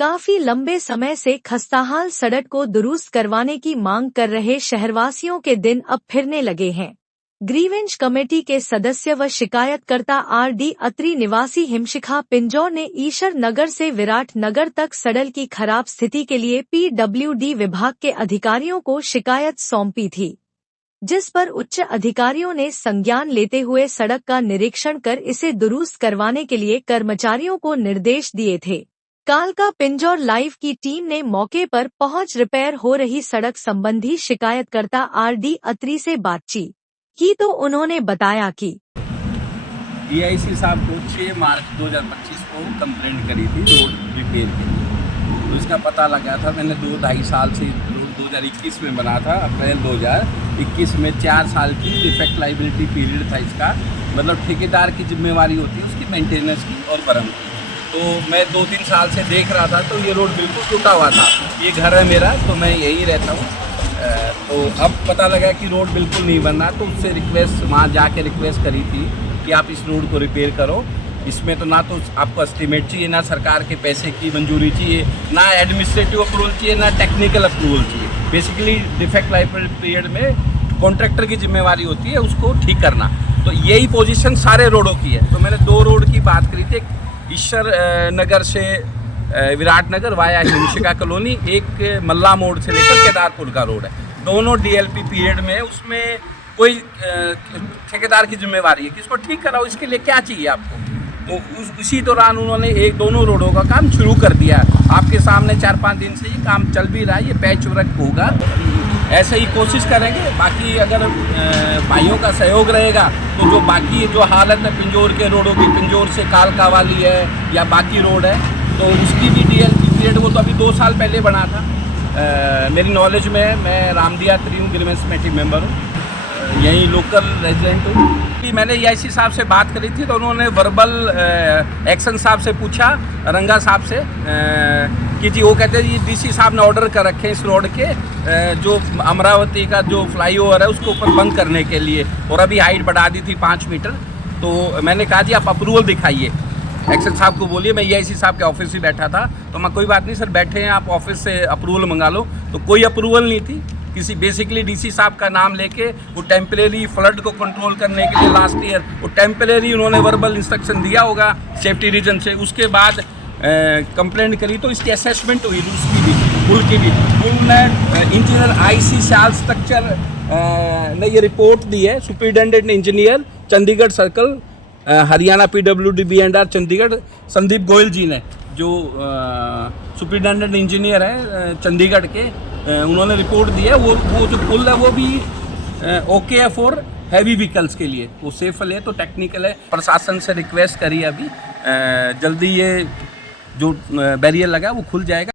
काफी लंबे समय से खस्ताहाल सड़क को दुरुस्त करवाने की मांग कर रहे शहरवासियों के दिन अब फिरने लगे हैं। ग्रीवेंज कमेटी के सदस्य व शिकायतकर्ता आर.डी. अत्री निवासी हिमशिखा पिंजौर ने ईशर नगर से विराट नगर तक सड़क की खराब स्थिति के लिए पीडब्ल्यूडी विभाग के अधिकारियों को शिकायत सौंपी थी, जिस पर उच्च अधिकारियों ने संज्ञान लेते हुए सड़क का निरीक्षण कर इसे दुरुस्त करवाने के लिए कर्मचारियों को निर्देश दिए थे। कालका पिंजौर लाइव की टीम ने मौके पर पहुंच रिपेयर हो रही सड़क संबंधी शिकायतकर्ता आर.डी. अत्री से बातचीत की तो उन्होंने बताया कि DIC साहब को 6 मार्च 2025 को कंप्लेंट करी थी रोड रिपेयर के लिए। तो इसका पता लगा था। मैंने 2-2.5 साल से रोड 2021 में बना था, अप्रैल 2021 में 4 साल की डिफेक्ट लाइबिलिटी पीरियड था इसका। मतलब ठेकेदार की जिम्मेवारी होती है उसकी मेंटेनेंस की और भरम की। तो मैं 2-3 साल से देख रहा था, तो ये रोड बिल्कुल टूटा हुआ था। ये घर है मेरा, तो मैं यहीं रहता हूँ। तो अब पता लगा कि रोड बिल्कुल नहीं बन रहा, तो उससे रिक्वेस्ट वहाँ जाके रिक्वेस्ट करी थी कि आप इस रोड को रिपेयर करो। इसमें तो ना तो आपको एस्टीमेट चाहिए, ना सरकार के पैसे की मंजूरी चाहिए, ना एडमिनिस्ट्रेटिव अप्रूवल चाहिए, ना टेक्निकल अप्रूवल चाहिए। बेसिकली डिफेक्ट लाइबिलिटी पीरियड में कॉन्ट्रैक्टर की जिम्मेवारी होती है उसको ठीक करना। तो यही पोजीशन सारे रोडों की है। तो मैंने 2 रोड की बात करी थी, एक ईशर नगर से विराट नगर वाया हिमशिखा कॉलोनी, एक मल्ला मोड़ से लेकर केदारपुर का रोड है। दोनों DLP पीरियड में उसमें कोई ठेकेदार की जिम्मेवारी है कि इसको ठीक कराओ। इसके लिए क्या चाहिए आपको? तो उसी दौरान उन्होंने दोनों रोडों का काम शुरू कर दिया। आपके सामने 4-5 दिन से ये काम चल भी रहा है। ये पैच वर्क होगा, ऐसे ही कोशिश करेंगे। बाकी अगर भाइयों का सहयोग रहेगा तो जो बाकी जो हालत है पिंजौर के रोडों की, पिंजौर से कालका वाली है या बाकी रोड है, तो उसकी भी DLP पीरियड वो तो अभी 2 साल पहले बना था। मेरी नॉलेज में है, मैं रामदिया अत्री हूँ, ग्रीवेंज कमेटी मेंबर हूँ, यहीं लोकल रेजिडेंट हूँ। मैंने EIC साहब से बात करी थी, तो उन्होंने वर्बल एक्शन साहब से पूछा, रंगा साहब से, कि जी वो कहते हैं जी DC साहब ने ऑर्डर कर रखे हैं इस रोड के जो अमरावती का जो फ्लाईओवर है उसको ऊपर बंद करने के लिए, और अभी हाइट बढ़ा दी थी 5 मीटर। तो मैंने कहा जी आप अप्रूवल दिखाइए। एक्शन साहब को बोलिए, मैं EIC साहब के ऑफिस ही बैठा था। तो मैं कोई बात नहीं सर, बैठे हैं आप, ऑफिस से अप्रूवल मंगा लो। तो कोई अप्रूवल नहीं थी किसी। बेसिकली DC साहब का नाम लेके वो टेम्परेरी फ्लड को कंट्रोल करने के लिए लास्ट ईयर वो टेम्परेरी उन्होंने वर्बल इंस्ट्रक्शन दिया होगा सेफ्टी रीजन से। उसके बाद कंप्लेंट करी तो इसकी असेसमेंट हुई, उसकी भी, पुल की भी। पुल ने इंजीनियर IC शाल स्ट्रक्चर ने ये रिपोर्ट दी है। Superintendent engineer Chandigarh circle Haryana PWD Chandigarh Sandeep Goyal ji ने, जो सुपरिटेंडेंट इंजीनियर है चंडीगढ़ के, उन्होंने रिपोर्ट दी है। वो जो पुल है वो भी ओके है फॉर हैवी व्हीकल्स के लिए, वो सेफल है, तो टेक्निकल है। प्रशासन से रिक्वेस्ट करी अभी जल्दी ये जो बैरियर लगा वो खुल जाएगा।